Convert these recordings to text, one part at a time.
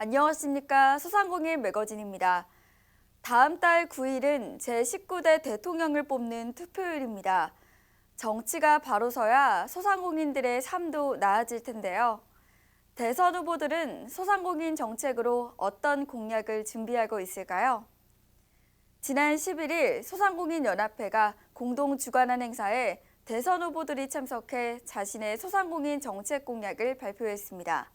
안녕하십니까. 소상공인 매거진입니다. 다음 달 9일은 제19대 대통령을 뽑는 투표일입니다. 정치가 바로 서야 소상공인들의 삶도 나아질 텐데요. 대선 후보들은 소상공인 정책으로 어떤 공약을 준비하고 있을까요? 지난 11일 소상공인연합회가 공동 주관한 행사에 대선 후보들이 참석해 자신의 소상공인 정책 공약을 발표했습니다.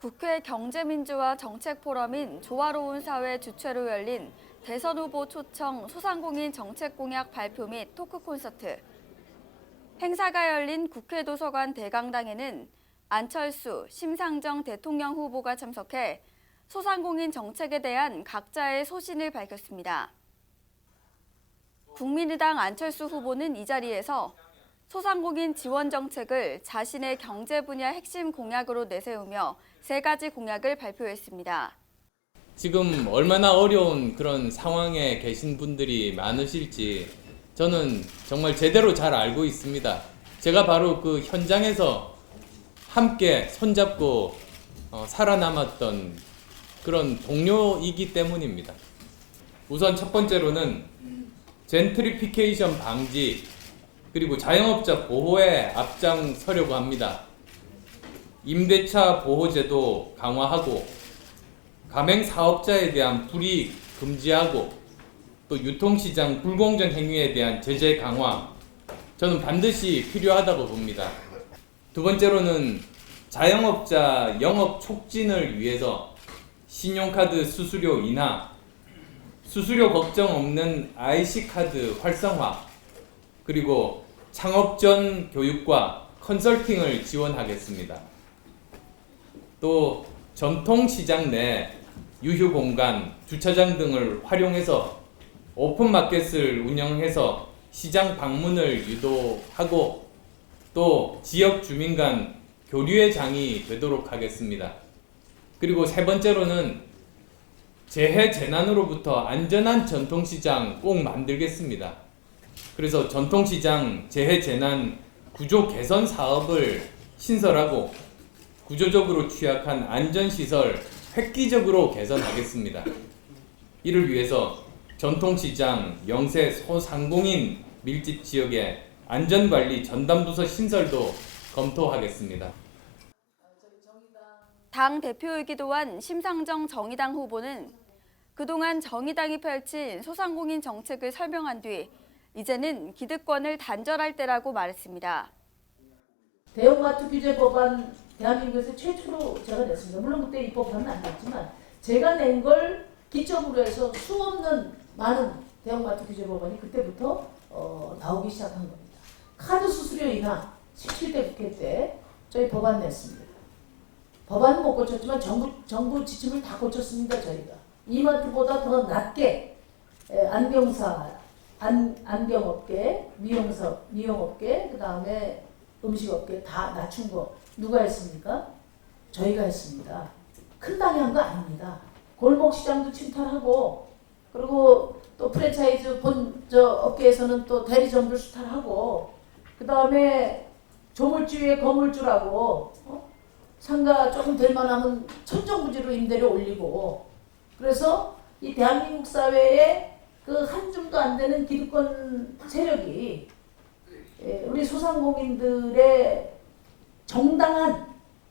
국회 경제민주화 정책포럼인 조화로운 사회 주최로 열린 대선 후보 초청 소상공인 정책 공약 발표 및 토크 콘서트. 행사가 열린 국회 도서관 대강당에는 안철수, 심상정 대통령 후보가 참석해 소상공인 정책에 대한 각자의 소신을 밝혔습니다. 국민의당 안철수 후보는 이 자리에서 소상공인 지원 정책을 자신의 경제 분야 핵심 공약으로 내세우며 3가지 공약을 발표했습니다. 지금 얼마나 어려운 그런 상황에 계신 분들이 많으실지 저는 정말 제대로 잘 알고 있습니다. 제가 바로 그 현장에서 함께 손잡고 살아남았던 그런 동료이기 때문입니다. 우선 첫 번째로는 젠트리피케이션 방지 그리고 자영업자 보호에 앞장서려고 합니다. 임대차 보호제도 강화하고 가맹사업자에 대한 불이익 금지하고 또 유통시장 불공정 행위에 대한 제재 강화 저는 반드시 필요하다고 봅니다. 두 번째로는 자영업자 영업 촉진을 위해서 신용카드 수수료 인하, 수수료 걱정 없는 IC카드 활성화 그리고 창업 전 교육과 컨설팅을 지원하겠습니다. 또 전통시장 내 유휴공간, 주차장 등을 활용해서 오픈마켓을 운영해서 시장 방문을 유도하고 또 지역 주민 간 교류의 장이 되도록 하겠습니다. 그리고 세 번째로는 재해 재난으로부터 안전한 전통시장 꼭 만들겠습니다. 그래서 전통시장 재해 재난 구조 개선 사업을 신설하고 구조적으로 취약한 안전시설 획기적으로 개선하겠습니다. 이를 위해서 전통시장, 영세 소상공인 밀집 지역의 안전관리 전담부서 신설도 검토하겠습니다. 당 대표이기도 한 심상정 정의당 후보는 그동안 정의당이 펼친 소상공인 정책을 설명한 뒤 이제는 기득권을 단절할 때라고 말했습니다. 대형마트 규제 법안 대한민국에서 최초로 제가 냈습니다. 물론 그때 이 법안은 안 났지만 제가 낸 걸 기점으로 해서 수없는 많은 대형마트 규제 법안이 그때부터 나오기 시작한 겁니다. 카드 수수료 인하 17대 국회 때 저희 법안 냈습니다. 법안은 못 고쳤지만 정부 지침을 다 고쳤습니다. 저희가. 이마트보다 더 낮게 안경사, 안경업계, 미용업계, 그 다음에 음식업계 다 낮춘 거 누가 했습니까? 저희가 했습니다. 큰 당이 한 거 아닙니다. 골목시장도 침탈하고 그리고 또 프랜차이즈 업계에서는 또 대리점들 수탈하고 그 다음에 조물주 위에 거물주라고 상가 조금 될 만하면 천정부지로 임대료 올리고 그래서 이 대한민국 사회에 그 한 줌도 안 되는 기득권 세력이 우리 소상공인들의 정당한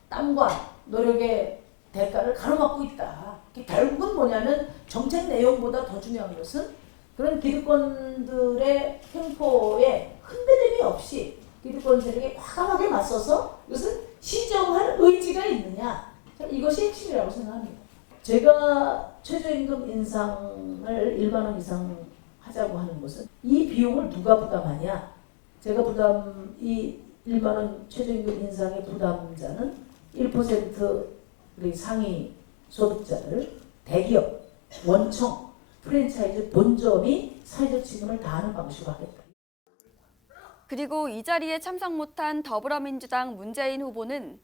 땀과 노력의 대가를 가로막고 있다. 결국은 뭐냐면 정책 내용보다 더 중요한 것은 그런 기득권들의 횡포에 흔들림이 없이 기득권 세력에 과감하게 맞서서 이것을 시정할 의지가 있느냐. 이것이 핵심이라고 생각합니다. 제가 최저임금 인상을 1만 원 이상 하자고 하는 것은 이 비용을 누가 부담하냐. 제가 이 1만 원 최저임금 인상의 부담자는 1% 우리 상위 소득자를 대기업, 원청, 프랜차이즈 본점이 사회적 책임을 다하는 방식으로 하겠다. 그리고 이 자리에 참석 못한 더불어민주당 문재인 후보는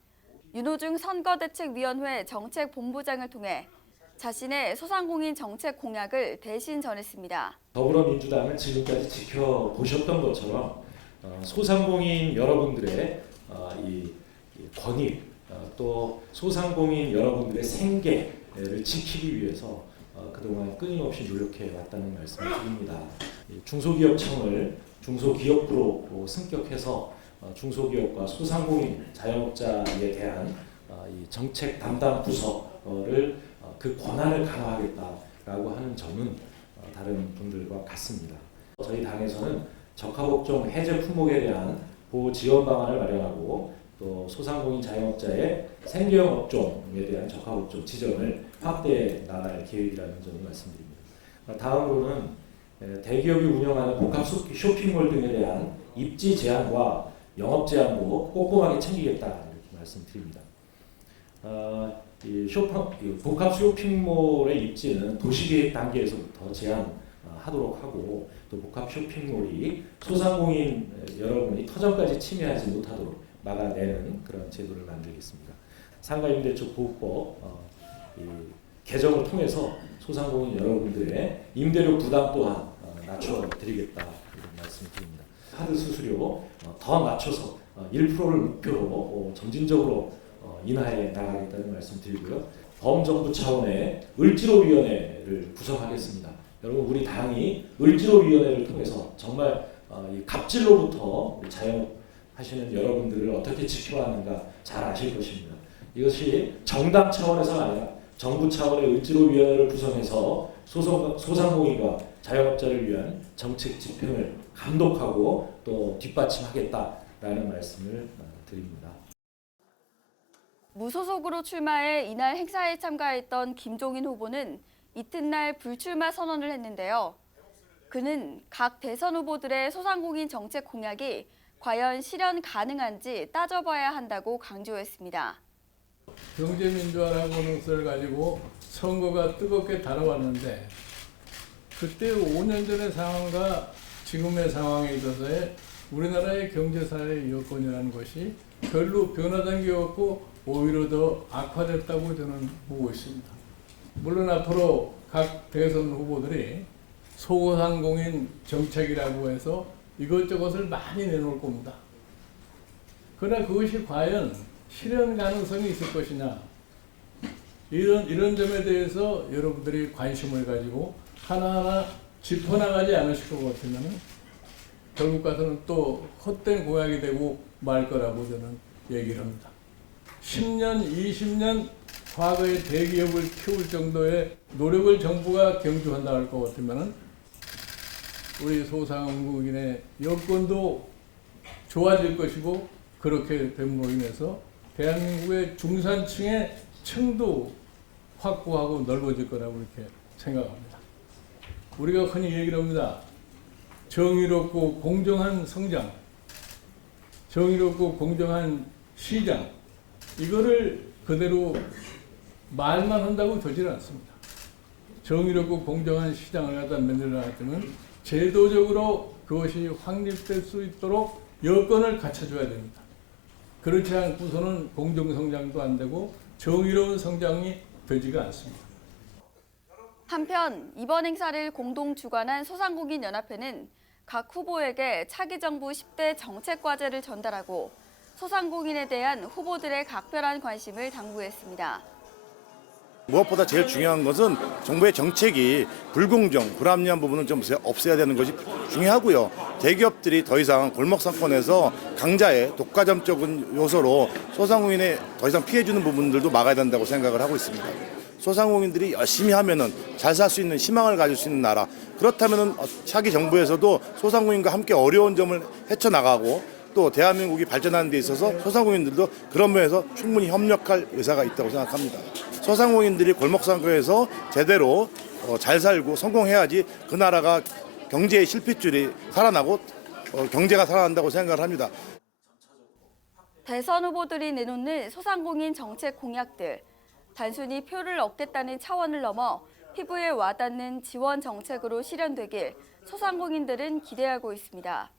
윤호중 선거대책위원회 정책본부장을 통해 자신의 소상공인 정책 공약을 대신 전했습니다. 더불어민주당을 지금까지 지켜보셨던 것처럼 소상공인 여러분들의 이 권익 또 소상공인 여러분들의 생계를 지키기 위해서 그동안 끊임없이 노력해 왔다는 말씀을 드립니다. 중소기업청을 중소기업부로 승격해서 중소기업과 소상공인 자영업자에 대한 이 정책 담당 부서를 그 권한을 강화하겠다라고 하는 점은 다른 분들과 같습니다. 저희 당에서는 적합업종 해제 품목에 대한 보호 지원 방안을 마련하고 또 소상공인 자영업자의 생계형 업종에 대한 적합업종 지정을 확대해 나갈 계획이라는 점을 말씀드립니다. 다음으로는 대기업이 운영하는 복합 쇼핑몰 등에 대한 입지 제한과 영업 제한도 꼼꼼하게 챙기겠다 이렇게 말씀드립니다. 복합 쇼핑몰의 입지는 도시계획 단계에서부터 제한하도록 하고 또 복합 쇼핑몰이 소상공인 여러분이 터전까지 침해하지 못하도록 막아내는 그런 제도를 만들겠습니다. 상가임대차 보호법 개정을 통해서 소상공인 여러분들의 임대료 부담 또한 낮춰드리겠다 이런 말씀드립니다. 카드 수수료 더 낮춰서 1%를 목표로 점진적으로 인하해 나가겠다는 말씀드리고요. 범정부 차원의 을지로위원회를 구성하겠습니다. 여러분 우리 당이 을지로위원회를 통해서 정말 이 갑질로부터 자영업하시는 여러분들을 어떻게 지켜왔는가 잘 아실 것입니다. 이것이 정당 차원에서가 아니라 정부 차원의 을지로위원회를 구성해서 소상공인과 자영업자를 위한 정책 집행을 감독하고 또 뒷받침하겠다라는 말씀을 드립니다. 무소속으로 출마해 이날 행사에 참가했던 김종인 후보는 이튿날 불출마 선언을 했는데요. 그는 각 대선 후보들의 소상공인 정책 공약이 과연 실현 가능한지 따져봐야 한다고 강조했습니다. 경제민주화라는 것을 가지고 선거가 뜨겁게 다뤄왔는데 그때 5년 전의 상황과 지금의 상황에 있어서의 우리나라의 경제사의 여건이라는 것이 별로 변화된 게 없고 오히려 더 악화됐다고 저는 보고 있습니다. 물론 앞으로 각 대선 후보들이 소상공인 정책이라고 해서 이것저것을 많이 내놓을 겁니다. 그러나 그것이 과연 실현 가능성이 있을 것이냐 이런 점에 대해서 여러분들이 관심을 가지고 하나하나 짚어나가지 않으실 것 같으면 결국 가서는 또 헛된 공약이 되고 말 거라고 저는 얘기를 합니다. 10년, 20년 과거의 대기업을 키울 정도의 노력을 정부가 경주한다 할 것 같으면 우리 소상공인의 여건도 좋아질 것이고 그렇게 됨으로 인해서 대한민국의 중산층의 층도 확보하고 넓어질 거라고 이렇게 생각합니다. 우리가 흔히 얘기를 합니다. 정의롭고 공정한 성장, 정의롭고 공정한 시장, 이거를 그대로 말만 한다고 되질 않습니다. 정의롭고 공정한 시장을 갖다 만들어 놨다면 제도적으로 그것이 확립될 수 있도록 여건을 갖춰줘야 됩니다. 그렇지 않고서는 공정성장도 안 되고 정의로운 성장이 되지가 않습니다. 한편 이번 행사를 공동 주관한 소상공인 연합회는 각 후보에게 차기 정부 10대 정책 과제를 전달하고 소상공인에 대한 후보들의 각별한 관심을 당부했습니다. 무엇보다 제일 중요한 것은 정부의 정책이 불공정, 불합리한 부분은 좀 없애야 되는 것이 중요하고요. 대기업들이 더 이상 골목 상권에서 강자의 독과점적인 요소로 소상공인에 더 이상 피해주는 부분들도 막아야 된다고 생각을 하고 있습니다. 소상공인들이 열심히 하면은 잘 살 수 있는 희망을 가질 수 있는 나라. 그렇다면은 차기 정부에서도 소상공인과 함께 어려운 점을 헤쳐나가고 또 대한민국이 발전하는 데 있어서 소상공인들도 그런 면에서 충분히 협력할 의사가 있다고 생각합니다. 소상공인들이 골목상권에서 제대로 잘 살고 성공해야지 그 나라가 경제의 실핏줄이 살아나고 경제가 살아난다고 생각을 합니다. 대선 후보들이 내놓는 소상공인 정책 공약들, 단순히 표를 얻겠다는 차원을 넘어 피부에 와닿는 지원 정책으로 실현되길 소상공인들은 기대하고 있습니다.